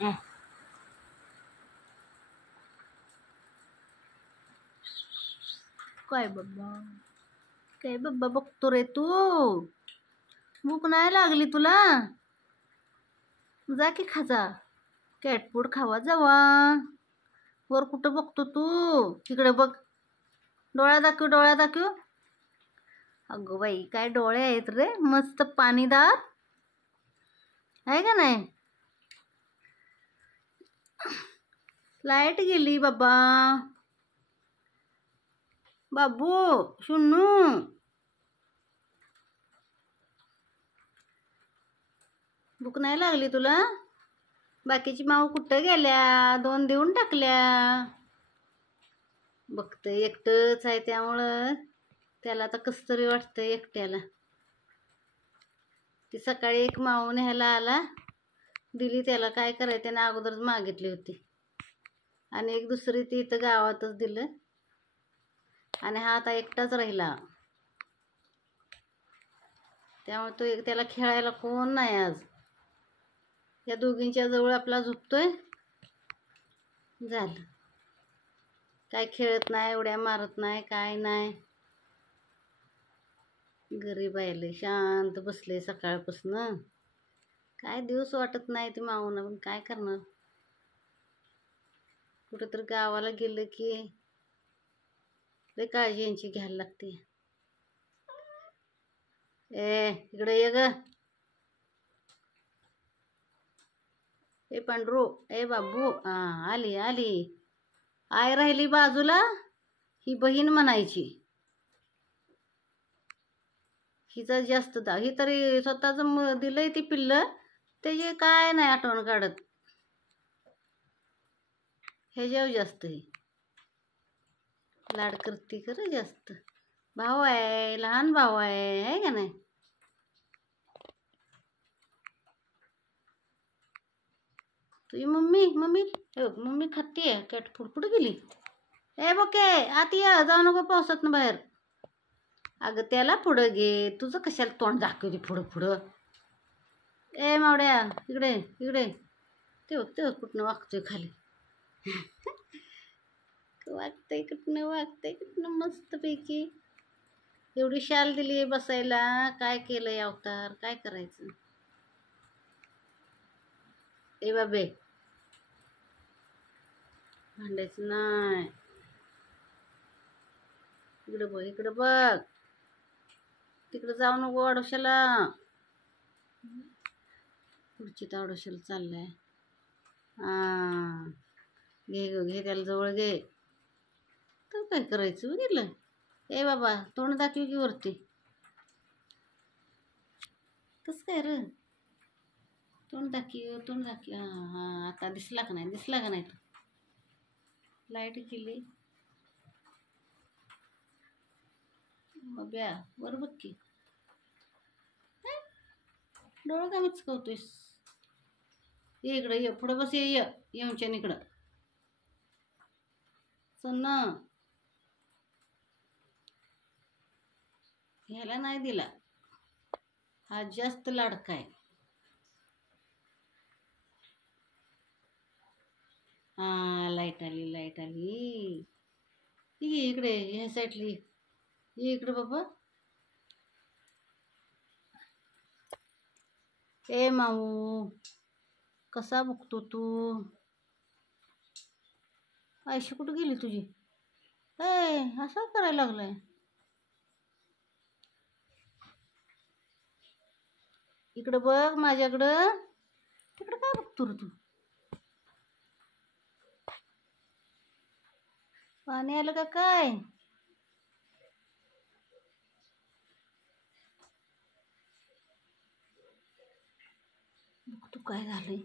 हं. काय बाबा बघतो रे तू? भूक नाही लागली तुला? जा की खाजा. कॅटफूड खावा जावा. वर कुठं बघतो तू? तिकडे बघ. डोळा दाखव, डोळा दाखव. अगं बाई, काय डोळे आहेत रे, मस्त पाणीदार आहे का नाही? लाईट गेली बाबा. बाबू शुन्नू, भूक नाही लागली तुला? बाकीची माऊ कुठं गेल्या? 2 देऊन टाकल्या. बघतंय एकटंच आहे त्यामुळं त्याला आता कसं तरी वाटतंय एकट्याला. ती सकाळी एक माऊ न्यायला आला, दिली त्याला. काय करायचं, त्याने अगोदरच मागितली होती. आणि एक दुसरी ती इथं गावातच दिलं. आणि हा आता एकटाच राहिला, त्यामुळे तो त्याला खेळायला कोण नाही आज. या दोघींच्या जवळ आपला झोपतोय. झालं, काय खेळत नाही, उड्या मारत नाही, काय नाही. गरीब आहे, शांत बसले सकाळपासून. काय दिवस वाटत नाही ती माऊनं, पण काय करणार. कुठंतरी गावाला गेलं की लय काळजी यांची घ्यायला लागते. इकडे ये ग. पांडरू, बाबू. आली आली. आय राहिली बाजूला, ही बहीण म्हणायची. हिचा जास्त ही तरी स्वतःच दिलंय ती पिल्लं, त्याचे काय नाही आठवण काढत. ह्याच्यावर जास्त ही लाड करती खरं जास्त. भाऊ आहे, लहान भाऊ आहे का नाही? तुझी मम्मी मम्मी मम्मी खातीये कॅटफूड. कुठे गेली? बघे आत ये, जाऊ नको पावसात ना बाहेर. अगं त्याला पुढं घे, तुझं कशाला तोंड दाखवते पुढं पुढं. मावड्या इकडे इकडे. ते कुठनं वागतोय खाली. वागतंय कुठनं मस्तपैकी. एवढी शाल दिली बसायला, काय केलंय अवतार, काय करायचं. बाबे भांडायचं नाही. इकडे बघ, इकडे बघ. तिकडे जाऊ नको आडोशाला. खुर्चीत आडोशाला चाललाय. घे त्याला जवळ घे. तर काय करायचं बघितलं. बाबा तोंड दाखव की वरती. कस काय र, तोंड दाखव. आता दिसला का नाही तो. लाईट गेली. बघ्या वर बघ की. डोळं का मिचकवतोयस? ये इकडं, ये पुढं बस. येऊच्या इकडं सन्न. ह्याला नाही दिला, हा जास्त लाडका आहे. लाईट आली. इकडे ह्या साईडली ये. इकडे बाबा. माऊ कसा बघतो तू? आयशी कुठं गेली तुझी? असं करायला लागलाय. इकडं बघ माझ्याकडं. तिकडं काय बघतो रे तू? पाणी आलं का काय? बघ तू काय झालंय.